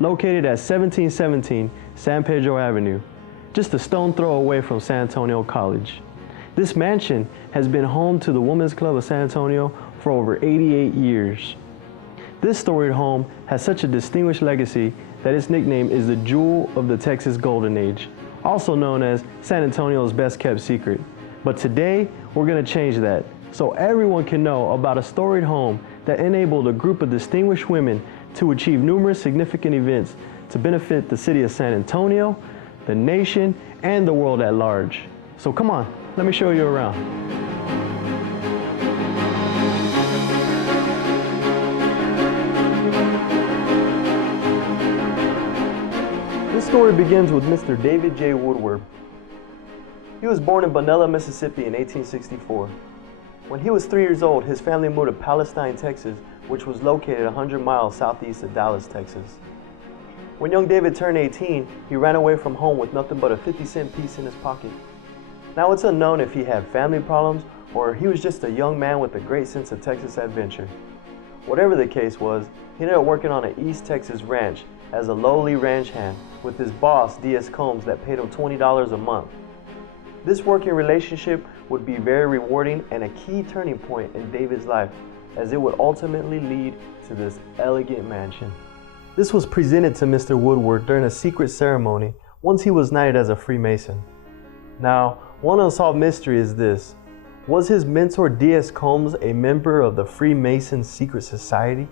located at 1717 San Pedro Avenue, just a stone throw away from San Antonio College. This mansion has been home to the Women's Club of San Antonio for over 88 years. This storied home has such a distinguished legacy that its nickname is the Jewel of the Texas Golden Age, also known as San Antonio's best kept secret. But today, we're going to change that so everyone can know about a storied home that enabled a group of distinguished women to achieve numerous significant events to benefit the city of San Antonio, the nation, and the world at large. So come on, let me show you around. This story begins with Mr. David J. Woodward. He was born in Bonella, Mississippi in 1864. When he was 3 years old, his family moved to Palestine, Texas, which was located 100 miles southeast of Dallas, Texas. When young David turned 18, he ran away from home with nothing but a 50-cent piece in his pocket. Now it's unknown if he had family problems or he was just a young man with a great sense of Texas adventure. Whatever the case was, he ended up working on an East Texas ranch as a lowly ranch hand with his boss, D.S. Combs, that paid him $20 a month. This working relationship would be very rewarding and a key turning point in David's life, as it would ultimately lead to this elegant mansion. This was presented to Mr. Woodward during a secret ceremony once he was knighted as a Freemason. Now, one unsolved mystery is this: was his mentor D.S. Combs a member of the Freemason secret society?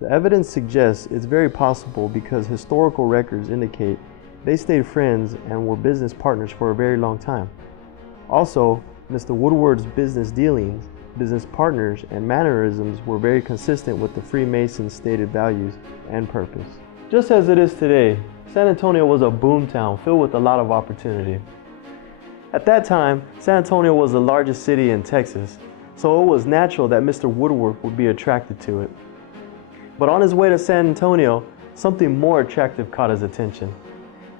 The evidence suggests it's very possible because historical records indicate they stayed friends and were business partners for a very long time. Also, Mr. Woodward's business dealings, business partners, and mannerisms were very consistent with the Freemasons' stated values and purpose. Just as it is today, San Antonio was a boom town filled with a lot of opportunity. At that time, San Antonio was the largest city in Texas, so it was natural that Mr. Woodward would be attracted to it. But on his way to San Antonio, something more attractive caught his attention.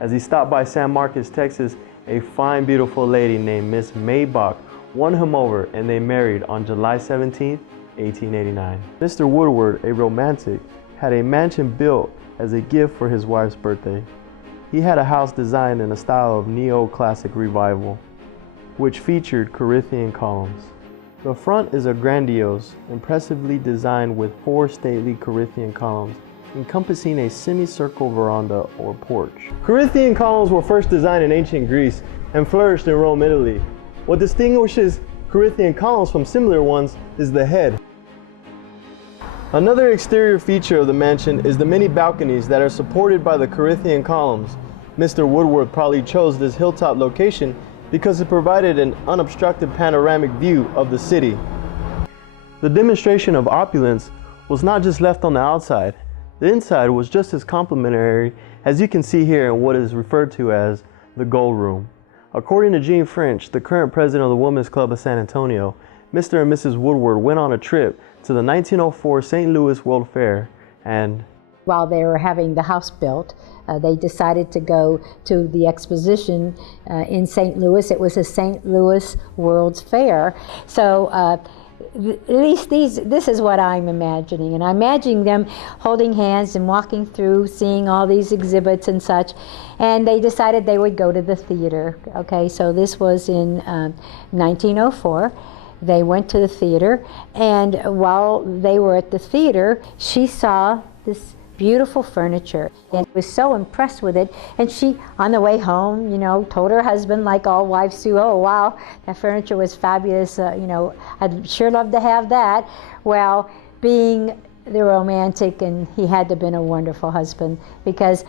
As he stopped by San Marcos, Texas, a fine, beautiful lady named Miss Maybach won him over and they married on July 17, 1889. Mr. Woodward, a romantic, had a mansion built as a gift for his wife's birthday. He had a house designed in a style of neo-classic revival, which featured Corinthian columns. The front is a grandiose, impressively designed with 4 stately Corinthian columns encompassing a semicircle veranda or porch. Corinthian columns were first designed in ancient Greece and flourished in Rome, Italy. What distinguishes Corinthian columns from similar ones is the head. Another exterior feature of the mansion is the many balconies that are supported by the Corinthian columns. Mr. Woodward probably chose this hilltop location because it provided an unobstructed panoramic view of the city. The demonstration of opulence was not just left on the outside. The inside was just as complimentary, as you can see here in what is referred to as the Gold Room. According to Jean French, the current president of the Women's Club of San Antonio, Mr. and Mrs. Woodward went on a trip to the 1904 St. Louis World Fair, and while they were having the house built, they decided to go to the exposition in St. Louis. It was a St. Louis World's Fair. So at least this is what I'm imagining. And I'm imagining them holding hands and walking through, seeing all these exhibits and such. And they decided they would go to the theater. Okay, so this was in 1904. They went to the theater, and while they were at the theater, she saw this beautiful furniture and was so impressed with it, and she, on the way home, told her husband, like all wives do, "Oh wow, that furniture was fabulous, I'd sure love to have that." Well, being the romantic, and he had to have been a wonderful husband, because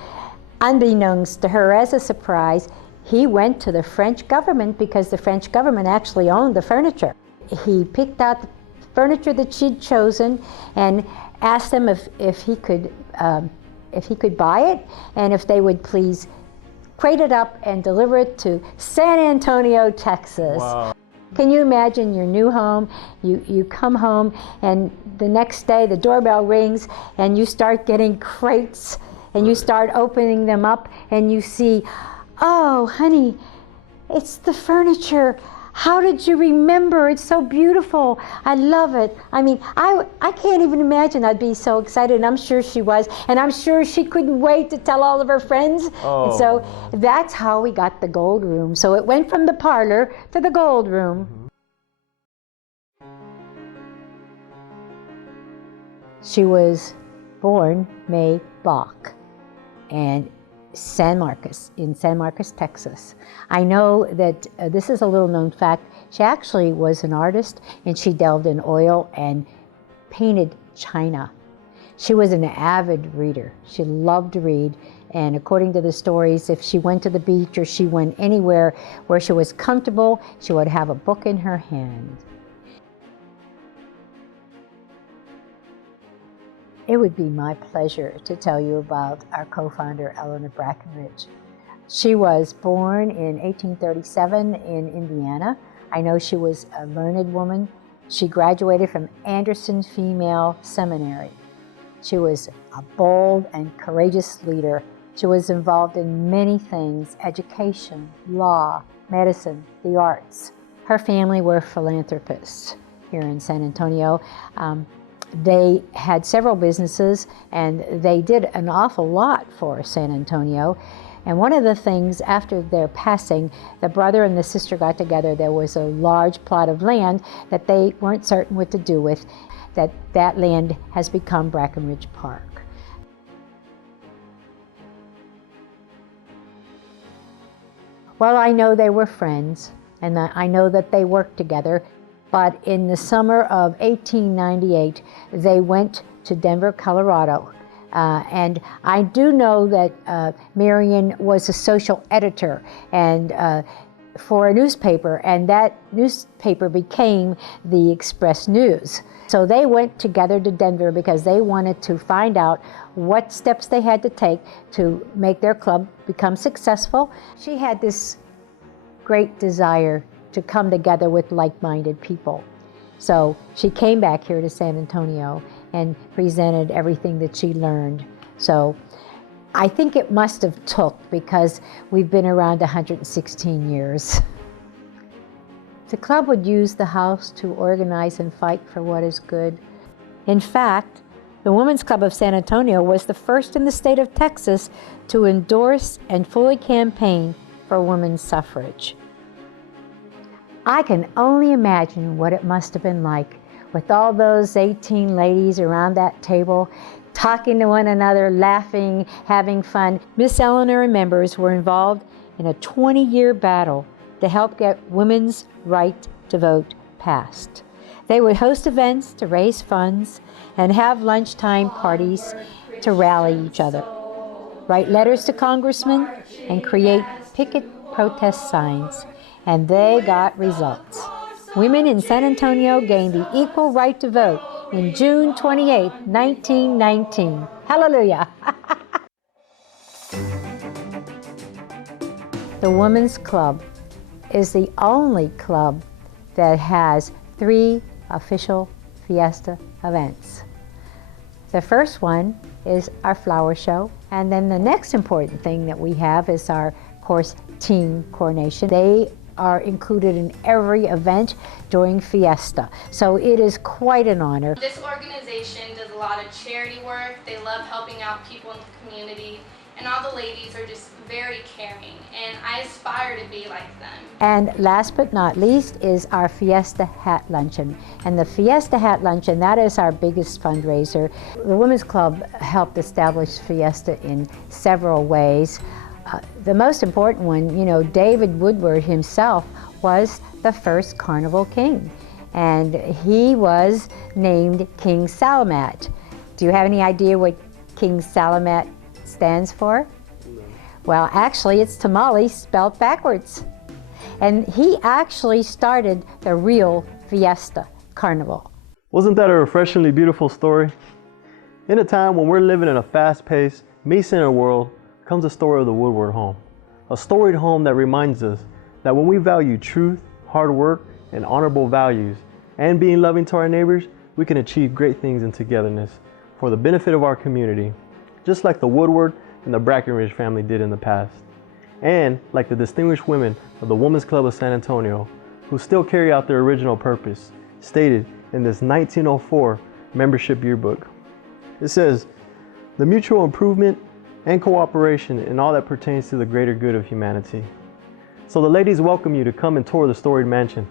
unbeknownst to her, as a surprise, he went to the French government, because the French government actually owned the furniture. He picked out the furniture that she'd chosen and asked them if he could buy it, and if they would please crate it up and deliver it to San Antonio, Texas. Wow. Can you imagine your new home? You come home, and the next day the doorbell rings, and you start getting crates, and you start opening them up, and you see, "Oh, honey, it's the furniture How did you remember? It's so beautiful. I love it. I mean, I can't even imagine I'd be so excited, and I'm sure she was, and I'm sure she couldn't wait to tell all of her friends. Oh. And so that's how we got the gold room. So it went from the parlor to the gold room. She was born May Bach, and San Marcos, in San Marcos, Texas. I know that this is a little known fact. She actually was an artist, and she delved in oil and painted china. She was an avid reader. She loved to read, and according to the stories, if she went to the beach or she went anywhere where she was comfortable, she would have a book in her hand. It would be my pleasure to tell you about our co-founder, Eleanor Brackenridge. She was born in 1837 in Indiana. I know she was a learned woman. She graduated from Anderson Female Seminary. She was a bold and courageous leader. She was involved in many things: education, law, medicine, the arts. Her family were philanthropists here in San Antonio. They had several businesses, and they did an awful lot for San Antonio. And one of the things, after their passing, the brother and the sister got together. There was a large plot of land that they weren't certain what to do with. That land has become Brackenridge Park. Well, I know they were friends, and I know that they worked together. But in the summer of 1898, they went to Denver, Colorado. And I do know that Marion was a social editor and for a newspaper, and that newspaper became the Express News. So they went together to Denver because they wanted to find out what steps they had to take to make their club become successful. She had this great desire to come together with like-minded people. So she came back here to San Antonio and presented everything that she learned. So I think it must have took, because we've been around 116 years. The club would use the house to organize and fight for what is good. In fact, the Women's Club of San Antonio was the first in the state of Texas to endorse and fully campaign for women's suffrage. I can only imagine what it must have been like with all those 18 ladies around that table, talking to one another, laughing, having fun. Miss Eleanor and members were involved in a 20-year battle to help get women's right to vote passed. They would host events to raise funds and have lunchtime parties to rally each other, write letters to congressmen, and create picket protest signs. And they got results. Women in San Antonio gained the equal right to vote in June 28, 1919. Hallelujah! The Women's Club is the only club that has 3 official fiesta events. The first one is our flower show, and then the next important thing that we have is our, of course, teen coronation. They are included in every event during Fiesta. So it is quite an honor. This organization does a lot of charity work. They love helping out people in the community, and all the ladies are just very caring, and I aspire to be like them. And last but not least is our Fiesta Hat Luncheon. And the Fiesta Hat Luncheon, that is our biggest fundraiser. The Women's Club helped establish Fiesta in several ways. The most important one, you know, David Woodward himself was the first carnival king, and he was named King Salamat. Do you have any idea what King Salamat stands for? No. Well, actually, it's tamale spelled backwards. And he actually started the real Fiesta Carnival. Wasn't that a refreshingly beautiful story? In a time when we're living in a fast-paced, me-centered world, comes the story of the Woodward home. A storied home that reminds us that when we value truth, hard work, and honorable values, and being loving to our neighbors, we can achieve great things in togetherness for the benefit of our community, just like the Woodward and the Brackenridge family did in the past. And like the distinguished women of the Women's Club of San Antonio, who still carry out their original purpose, stated in this 1904 membership yearbook. It says, "The mutual improvement and cooperation in all that pertains to the greater good of humanity." So the ladies welcome you to come and tour the Storied Mansion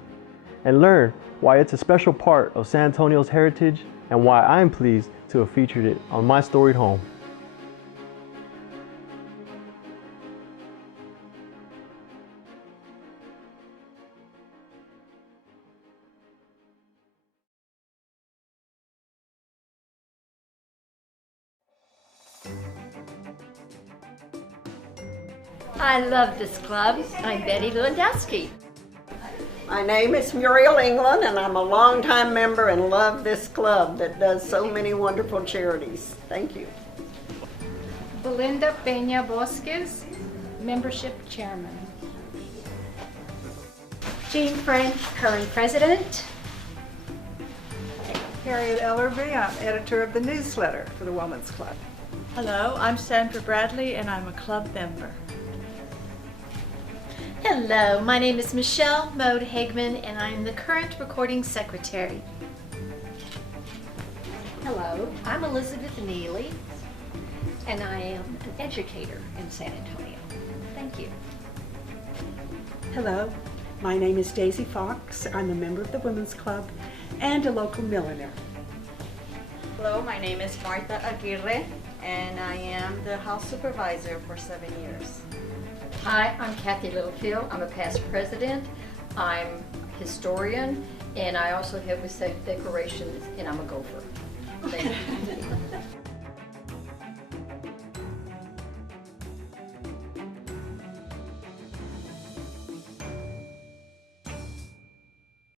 and learn why it's a special part of San Antonio's heritage and why I'm pleased to have featured it on my storied home. I love this club. I'm Betty Lewandowski. My name is Muriel England, and I'm a longtime member and love this club that does so many wonderful charities. Thank you. Belinda Peña Bosques, membership chairman. Jean Frank, current president. Harriet Ellerby, I'm editor of the newsletter for the Women's Club. Hello, I'm Sandra Bradley and I'm a club member. Hello, my name is Michelle Mode Hagman and I'm the current recording secretary. Hello, I'm Elizabeth Neely and I am an educator in San Antonio. Thank you. Hello, my name is Daisy Fox. I'm a member of the Women's Club and a local milliner. Hello, my name is Martha Aguirre and I am the house supervisor for 7 years. Hi, I'm Kathy Littlefield. I'm a past president. I'm a historian and I also help with safe decorations and I'm a gopher. Thank you.